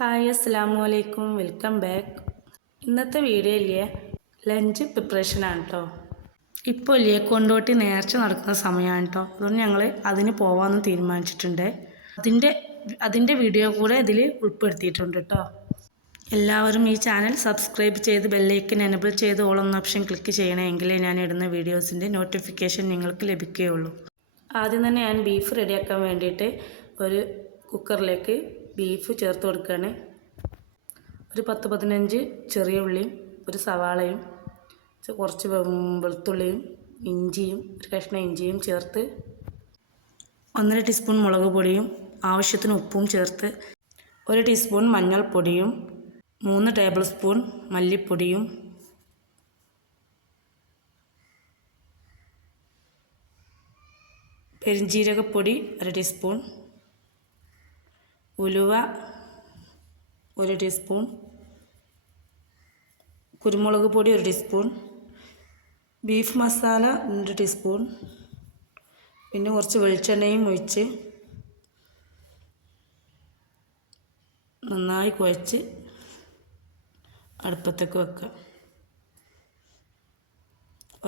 Hi അസ്സലാമു അലൈക്കും, welcome back. ഇന്നത്തെ വീഡിയോയിലെ ലഞ്ച് പ്രിപ്പറേഷനാണ് കേട്ടോ. ഇപ്പോൾ ഇല്ലേ കൊണ്ടോട്ടി നേർച്ച നടക്കുന്ന സമയമാണ് കേട്ടോ. അതുകൊണ്ട് ഞങ്ങൾ അതിന് പോകാമെന്ന് തീരുമാനിച്ചിട്ടുണ്ട്. അതിൻ്റെ വീഡിയോ കൂടെ ഇതിൽ ഉൾപ്പെടുത്തിയിട്ടുണ്ട് കേട്ടോ. എല്ലാവരും ഈ ചാനൽ സബ്സ്ക്രൈബ് ചെയ്ത് ബെല്ലൈക്കൻ എനബിൾ ചെയ്ത് ഓൾ എന്ന ഓപ്ഷൻ ക്ലിക്ക് ചെയ്യണമെങ്കിലേ ഞാൻ ഇടുന്ന വീഡിയോസിൻ്റെ നോട്ടിഫിക്കേഷൻ നിങ്ങൾക്ക് ലഭിക്കുകയുള്ളൂ. ആദ്യം തന്നെ ഞാൻ ബീഫ് റെഡിയാക്കാൻ വേണ്ടിയിട്ട് ഒരു കുക്കറിലേക്ക് ബീഫ് ചേർത്ത് കൊടുക്കുകയാണ്. ഒരു 10-15 ചെറിയ ഉള്ളിയും ഒരു സവാളയും കുറച്ച് വെളുത്തുള്ളിയും ഇഞ്ചിയും ഒരു കഷ്ണം ഇഞ്ചിയും ചേർത്ത് 1.5 ടീസ്പൂൺ മുളക് പൊടിയും ആവശ്യത്തിന് ഉപ്പും ചേർത്ത് 1 ടീസ്പൂൺ മഞ്ഞൾപ്പൊടിയും 3 ടേബിൾ സ്പൂൺ മല്ലിപ്പൊടിയും പെരിഞ്ജീരകപ്പൊടി 1 ടീസ്പൂൺ, ഉലുവ 1 ടീസ്പൂൺ, കുരുമുളക് പൊടി 1 ടീസ്പൂൺ, ബീഫ് മസാല 2 ടീസ്പൂൺ, പിന്നെ കുറച്ച് വെളിച്ചെണ്ണയും ഒഴിച്ച് നന്നായി കുഴച്ച് അടുപ്പത്തേക്ക് വെക്കുക.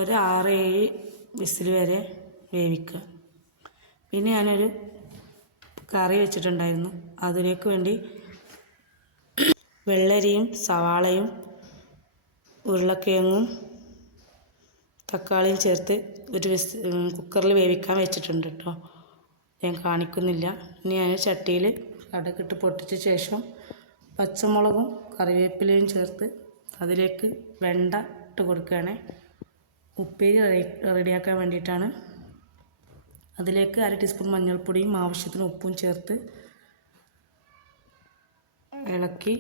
ഒരു 6-7 വിസിൽ വരെ വേവിക്കുക. പിന്നെ ഞാനൊരു കറി വെച്ചിട്ടുണ്ടായിരുന്നു. അതിലേക്ക് വേണ്ടി വെള്ളരിയും സവാളയും ഉരുളക്കിഴങ്ങും തക്കാളിയും ചേർത്ത് ഒരു കുക്കറിൽ വേവിക്കാൻ വെച്ചിട്ടുണ്ട് കേട്ടോ. ഞാൻ കാണിക്കുന്നില്ല. ഇനി ഞാൻ ചട്ടിയിൽ കടുകിട്ട് പൊട്ടിച്ച ശേഷം പച്ചമുളകും കറിവേപ്പിലയും ചേർത്ത് അതിലേക്ക് വെണ്ട ഇട്ട് കൊടുക്കുകയാണ്. ഉപ്പേരി റെഡിയാക്കാൻ വേണ്ടിയിട്ടാണ്. അതിലേക്ക് 1/2 ടീസ്പൂൺ മഞ്ഞൾപ്പൊടിയും ആവശ്യത്തിന് ഉപ്പും ചേർത്ത് ഇളക്കി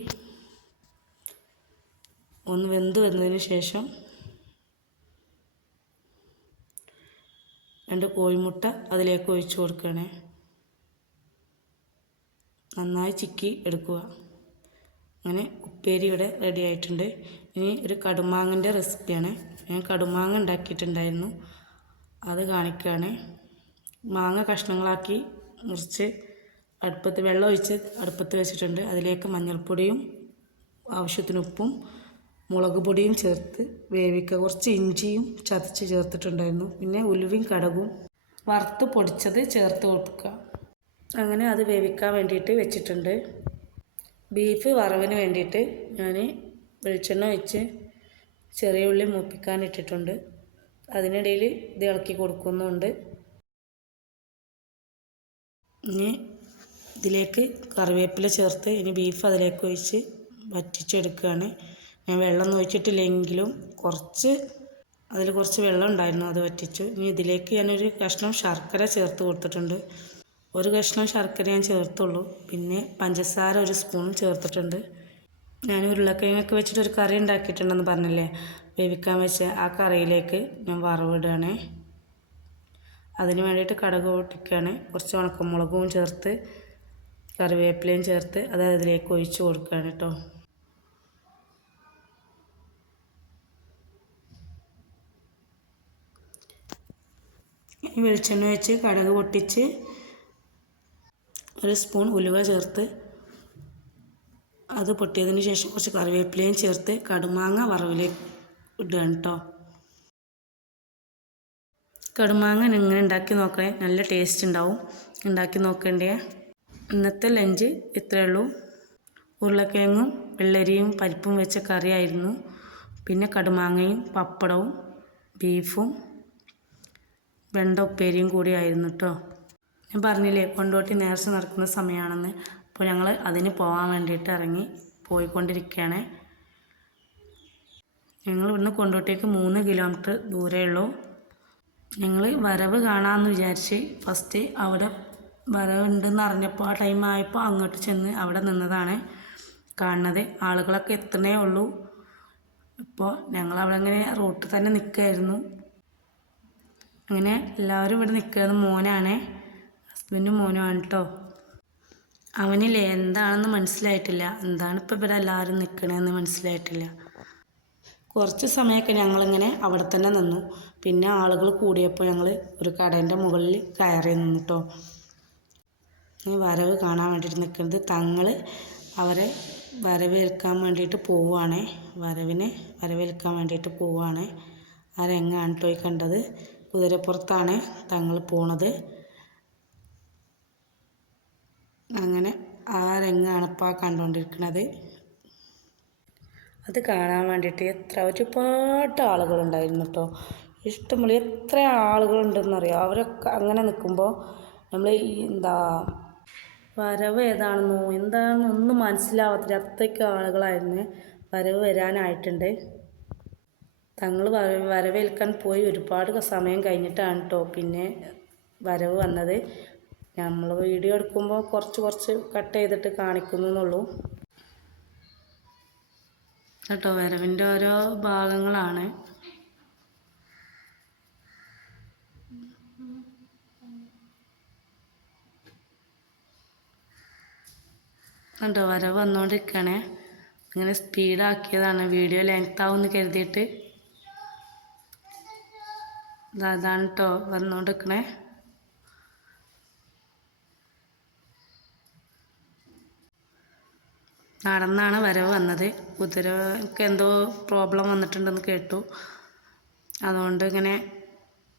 ഒന്ന് വെന്ത് വന്നതിന് ശേഷം 2 കോഴിമുട്ട അതിലേക്ക് ഒഴിച്ചു കൊടുക്കുകയാണ്. നന്നായി ചിക്കി എടുക്കുക. അങ്ങനെ ഉപ്പേരി ഇവിടെ റെഡി ആയിട്ടുണ്ട്. ഇനി ഒരു കടുമാങ്ങൻ്റെ റെസിപ്പിയാണ്. ഞാൻ കടുമാങ്ങ ഉണ്ടാക്കിയിട്ടുണ്ടായിരുന്നു, അത് കാണിക്കുകയാണ്. മാങ്ങ കഷ്ണങ്ങളാക്കി മുറിച്ച് അടുപ്പത്ത് വെള്ളം ഒഴിച്ച് അടുപ്പത്ത് വെച്ചിട്ടുണ്ട്. അതിലേക്ക് മഞ്ഞൾപ്പൊടിയും ആവശ്യത്തിന് ഉപ്പും മുളക് പൊടിയും ചേർത്ത് വേവിക്കുക. കുറച്ച് ഇഞ്ചിയും ചതച്ച് ചേർത്തിട്ടുണ്ടായിരുന്നു. പിന്നെ ഉലുവയും കടുകും വറുത്ത് പൊടിച്ചത് ചേർത്ത് കൊടുക്കുക. അങ്ങനെ അത് വേവിക്കാൻ വേണ്ടിയിട്ട് വെച്ചിട്ടുണ്ട്. ബീഫ് വറവിന് വേണ്ടിയിട്ട് ഞാൻ വെളിച്ചെണ്ണ ഒഴിച്ച് ചെറിയ ഉള്ളി മൂപ്പിക്കാൻ ഇട്ടിട്ടുണ്ട്. അതിനിടയിൽ ഇത് ഇളക്കി കൊടുക്കുന്നുണ്ട്. ഇനി ഇതിലേക്ക് കറിവേപ്പില ചേർത്ത് ഇനി ബീഫ് അതിലേക്ക് ഒഴിച്ച് വറ്റിച്ചെടുക്കുകയാണ്. ഞാൻ വെള്ളം ഒഴിച്ചിട്ടില്ലെങ്കിലും അതിൽ കുറച്ച് വെള്ളം ഉണ്ടായിരുന്നു, അത് വറ്റിച്ചു. ഇനി ഇതിലേക്ക് ഞാനൊരു കഷ്ണം ശർക്കര ചേർത്ത് കൊടുത്തിട്ടുണ്ട്. ഒരു കഷ്ണം ശർക്കര ഞാൻ ചേർത്തുള്ളൂ. പിന്നെ പഞ്ചസാര 1 സ്പൂൺ ചേർത്തിട്ടുണ്ട്. ഞാൻ ഉരുളക്കിഴങ്ങൊക്കെ വെച്ചിട്ടൊരു കറി ഉണ്ടാക്കിയിട്ടുണ്ടെന്ന് പറഞ്ഞില്ലേ, വേവിക്കാൻ വെച്ച ആ കറിയിലേക്ക് ഞാൻ വറവിടുകയാണ്. അതിന് വേണ്ടിയിട്ട് കടുക് പൊട്ടിക്കുകയാണ്. കുറച്ച് ഉണക്കമുളകും ചേർത്ത് കറിവേപ്പിലയും ചേർത്ത് അത് അതിലേക്ക് ഒഴിച്ച് കൊടുക്കുകയാണ് കേട്ടോ. വെളിച്ചെണ്ണ വെച്ച് കടുക് പൊട്ടിച്ച് 1 സ്പൂൺ ഉലുവ ചേർത്ത് അത് പൊട്ടിയതിന് ശേഷം കുറച്ച് കറിവേപ്പിലയും ചേർത്ത് കടുമാങ്ങ വറവിലേക്ക് ഇടുകയാണ് കേട്ടോ. കടുമാങ്ങ ഇങ്ങനെ ഉണ്ടാക്കി നോക്കണേ, നല്ല ടേസ്റ്റ് ഉണ്ടാവും. ഉണ്ടാക്കി നോക്കേണ്ടേ. ഇന്നത്തെ ലഞ്ച് ഇത്രയേ ഉള്ളൂ. ഉരുളക്കിഴങ്ങും വെള്ളരിയും പരിപ്പും വെച്ച കറിയായിരുന്നു. പിന്നെ കടുമാങ്ങയും പപ്പടവും ബീഫും വെണ്ട ഉപ്പേരിയും കൂടിയായിരുന്നു കേട്ടോ. ഞാൻ പറഞ്ഞില്ലേ കൊണ്ടോട്ടി നേർച്ച നടക്കുന്ന സമയമാണെന്ന്. അപ്പോൾ ഞങ്ങൾ അതിന് പോകാൻ വേണ്ടിയിട്ട് പോയിക്കൊണ്ടിരിക്കുകയാണ്. ഞങ്ങൾ ഇവിടുന്ന് കൊണ്ടോട്ടിക്ക് 3 കിലോമീറ്റർ ദൂരമേ ഉള്ളൂ. ഞങ്ങൾ വരവ് കാണാമെന്ന് വിചാരിച്ച് ഫസ്റ്റ് അവിടെ വരവുണ്ടെന്ന് അറിഞ്ഞപ്പോൾ ആ ടൈം ആയപ്പോൾ അങ്ങോട്ട് ചെന്ന് അവിടെ നിന്നതാണ് കാണുന്നത്. ആളുകളൊക്കെ എത്തണേ ഉള്ളൂ. ഇപ്പോൾ ഞങ്ങളവിടെ ഇങ്ങനെ റോട്ടിൽ തന്നെ നിൽക്കുകയായിരുന്നു. അങ്ങനെ എല്ലാവരും ഇവിടെ നിൽക്കുന്നത് മോനാണ്, ഹസ്ബൻഡും മോനുമാണ് കേട്ടോ. അവനില്ലേ എന്താണെന്ന് മനസ്സിലായിട്ടില്ല, എന്താണ് ഇപ്പോൾ ഇവിടെ എല്ലാവരും നിൽക്കണമെന്ന് മനസ്സിലായിട്ടില്ല. കുറച്ച് സമയമൊക്കെ ഞങ്ങളിങ്ങനെ അവിടെ തന്നെ നിന്നു. പിന്നെ ആളുകൾ കൂടിയപ്പോൾ ഞങ്ങൾ ഒരു കടേൻ്റെ മുകളിൽ കയറി നിന്നു കേട്ടോ. വരവ് കാണാൻ വേണ്ടിയിട്ട് നിൽക്കുന്നത് തങ്ങൾ അവരെ വരവേൽക്കാൻ വേണ്ടിയിട്ട് പോവുകയാണ്. വരവേൽക്കാൻ വേണ്ടിയിട്ട് പോവുകയാണ്. ആ രംഗമാണ് കേട്ടോ ഈ കണ്ടത്. കുതിരപ്പുറത്താണ് തങ്ങൾ പോണത്. അങ്ങനെ ആ രംഗമാണ് ഇപ്പോൾ കണ്ടുകൊണ്ടിരിക്കുന്നത്. അത് കാണാൻ വേണ്ടിയിട്ട് ഒരുപാട് ആളുകളുണ്ടായിരുന്നു കേട്ടോ. ഇഷ്ടംപോലെ എത്ര ആളുകളുണ്ടെന്നറിയാം. അവരൊക്കെ അങ്ങനെ നിൽക്കുമ്പോൾ നമ്മൾ വരവ് ഏതാണെന്നോ എന്താണെന്നോ ഒന്നും മനസ്സിലാവാത്തില്ല. അത്രയ്ക്ക് ആളുകളായിരുന്നു. വരവ് വരാനായിട്ടുണ്ട്. തങ്ങൾ വരവേൽക്കാൻ പോയി ഒരുപാട് സമയം കഴിഞ്ഞിട്ടാണ് കേട്ടോ പിന്നെ വരവ് വന്നത്. നമ്മൾ വീഡിയോ എടുക്കുമ്പോൾ കുറച്ച് കട്ട് ചെയ്തിട്ട് കാണിക്കുന്നുള്ളൂ കേട്ടോ. വരവിൻ്റെ ഓരോ ഭാഗങ്ങളാണ്. കണ്ടോ വരവ് വന്നുകൊണ്ടിരിക്കണേ. ഇങ്ങനെ സ്പീഡാക്കിയതാണ്, വീഡിയോ ലെങ്ത് ആവുമെന്ന് കരുതിയിട്ട്. അതാണ് കേട്ടോ വന്നുകൊണ്ടിരിക്കണേ. നടന്നാണ് വരവ് വന്നത്. കുതിരക്ക് എന്തോ പ്രോബ്ലം വന്നിട്ടുണ്ടെന്ന് കേട്ടു. അതുകൊണ്ട് ഇങ്ങനെ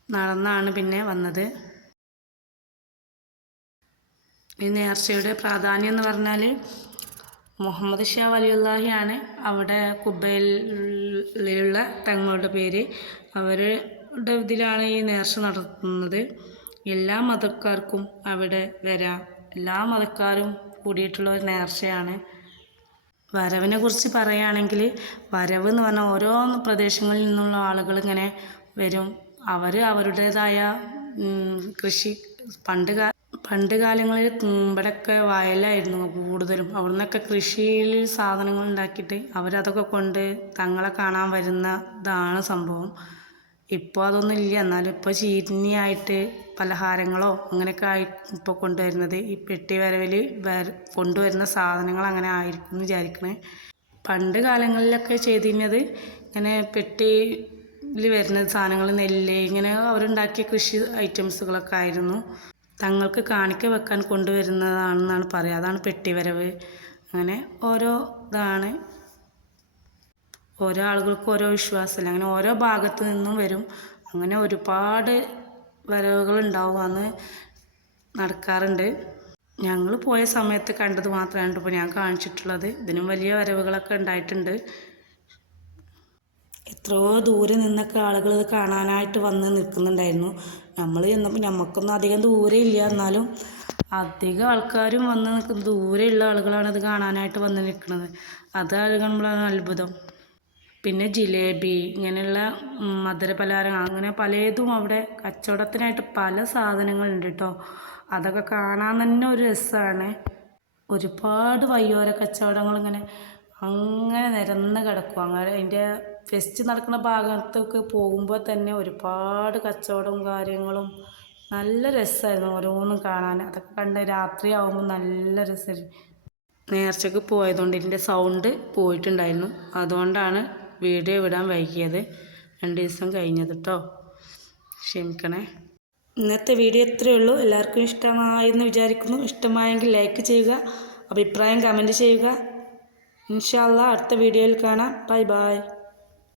നടന്നാണ് പിന്നെ വന്നത്. ഈ നേർച്ചയുടെ പ്രാധാന്യം എന്ന് പറഞ്ഞാൽ മുഹമ്മദ് ഷാ വലിയുള്ളാഹിയാണ് അവിടെ കുബയിലുള്ള തങ്ങളുടെ പേര്. അവരുടെ ഇതിലാണ് ഈ നേർച്ച നടത്തുന്നത്. എല്ലാ മതക്കാർക്കും അവിടെ വരാം. എല്ലാ മതക്കാരും കൂടിയിട്ടുള്ള ഒരു നേർച്ചയാണ്. വരവിനെ കുറിച്ച് പറയുകയാണെങ്കിൽ വരവ് എന്ന് പറഞ്ഞാൽ ഓരോ പ്രദേശങ്ങളിൽ നിന്നുള്ള ആളുകൾ ഇങ്ങനെ വരും. അവരുടേതായ കൃഷി പണ്ട് കാലങ്ങളിൽ ഇവിടെയൊക്കെ വയലായിരുന്നു കൂടുതലും. അവിടെ നിന്നൊക്കെ കൃഷിയിൽ സാധനങ്ങൾ ഉണ്ടാക്കിയിട്ട് അവരതൊക്കെ കൊണ്ട് തങ്ങളെ കാണാൻ വരുന്നതാണ് സംഭവം. ഇപ്പോൾ അതൊന്നും ഇല്ല. എന്നാലും ഇപ്പോൾ ചീനിയായിട്ട് പലഹാരങ്ങളോ അങ്ങനെയൊക്കെ ആയി ഇപ്പോൾ കൊണ്ടുവരുന്നത്. ഈ പെട്ടി വരവിൽ കൊണ്ടുവരുന്ന സാധനങ്ങൾ അങ്ങനെ ആയിരിക്കും എന്ന് വിചാരിക്കണേ. പണ്ട് കാലങ്ങളിലൊക്കെ ചെയ്തിരുന്നത് ഇങ്ങനെ പെട്ടിയിൽ വരുന്ന സാധനങ്ങൾ നെല്ല് ഇങ്ങനെ അവരുണ്ടാക്കിയ കൃഷി ഐറ്റംസുകളൊക്കെ ആയിരുന്നു. തങ്ങൾക്ക് കാണിക്ക വെക്കാൻ കൊണ്ടുവരുന്നതാണെന്നാണ് പറയുക. അതാണ് പെട്ടിവരവ്. അങ്ങനെ ഓരോ ഇതാണ്. ഓരോ ആളുകൾക്ക് ഓരോ വിശ്വാസമല്ല. അങ്ങനെ ഓരോ ഭാഗത്ത് നിന്നും വരും. അങ്ങനെ ഒരുപാട് വരവുകളുണ്ടാവും. അന്ന് നടക്കാറുണ്ട്. ഞങ്ങൾ പോയ സമയത്ത് കണ്ടത് മാത്രമാണ് ഇപ്പോൾ ഞാൻ കാണിച്ചിട്ടുള്ളത്. ഇതിനും വലിയ വരവുകളൊക്കെ ഉണ്ടായിട്ടുണ്ട്. എത്രയോ ദൂരെ നിന്നൊക്കെ ആളുകൾ ഇത് കാണാനായിട്ട് വന്ന് നിൽക്കുന്നുണ്ടായിരുന്നു. നമ്മൾ ചെന്നപ്പോൾ നമുക്കൊന്നും അധികം ദൂരെ ഇല്ല. എന്നാലും അധികം ആൾക്കാരും വന്ന് നിൽക്കുന്നത് ദൂരെയുള്ള ആളുകളാണ് ഇത് കാണാനായിട്ട് വന്ന് നിൽക്കുന്നത്. അത് കാണുമ്പോഴാണ് അത്ഭുതം. പിന്നെ ജിലേബി ഇങ്ങനെയുള്ള മധുരപലഹാരങ്ങൾ അങ്ങനെ പലതും അവിടെ കച്ചവടത്തിനായിട്ട് പല സാധനങ്ങളുണ്ട് കേട്ടോ. അതൊക്കെ കാണാൻ തന്നെ ഒരു രസമാണ്. ഒരുപാട് വയ്യോര കച്ചവടങ്ങൾ ഇങ്ങനെ അങ്ങനെ നിരന്ന് കിടക്കും. അങ്ങനെ അതിൻ്റെ ഫെസ്റ്റ് നടക്കുന്ന ഭാഗത്തൊക്കെ പോകുമ്പോൾ തന്നെ ഒരുപാട് കച്ചവടവും കാര്യങ്ങളും നല്ല രസമായിരുന്നു ഓരോന്നും കാണാൻ. അതൊക്കെ കണ്ട് രാത്രിയാവുമ്പോൾ നല്ല രസമായിരുന്നു. നേർച്ചയ്ക്ക് പോയതുകൊണ്ട് ഇതിൻ്റെ സൗണ്ട് പോയിട്ടുണ്ടായിരുന്നു. അതുകൊണ്ടാണ് വീഡിയോ വിടാൻ വൈകിയത്. 2 ദിവസം കഴിഞ്ഞത് കേട്ടോ. ക്ഷമിക്കണേ. ഇന്നത്തെ വീഡിയോ ഇത്രയേ ഉള്ളൂ. എല്ലാവർക്കും ഇഷ്ടമായെന്ന് വിചാരിക്കുന്നു. ഇഷ്ടമായെങ്കിൽ ലൈക്ക് ചെയ്യുക, അഭിപ്രായം കമൻറ്റ് ചെയ്യുക. ഇൻഷാ അല്ലാഹ് അടുത്ത വീഡിയോയിൽ കാണാം. Bye bye.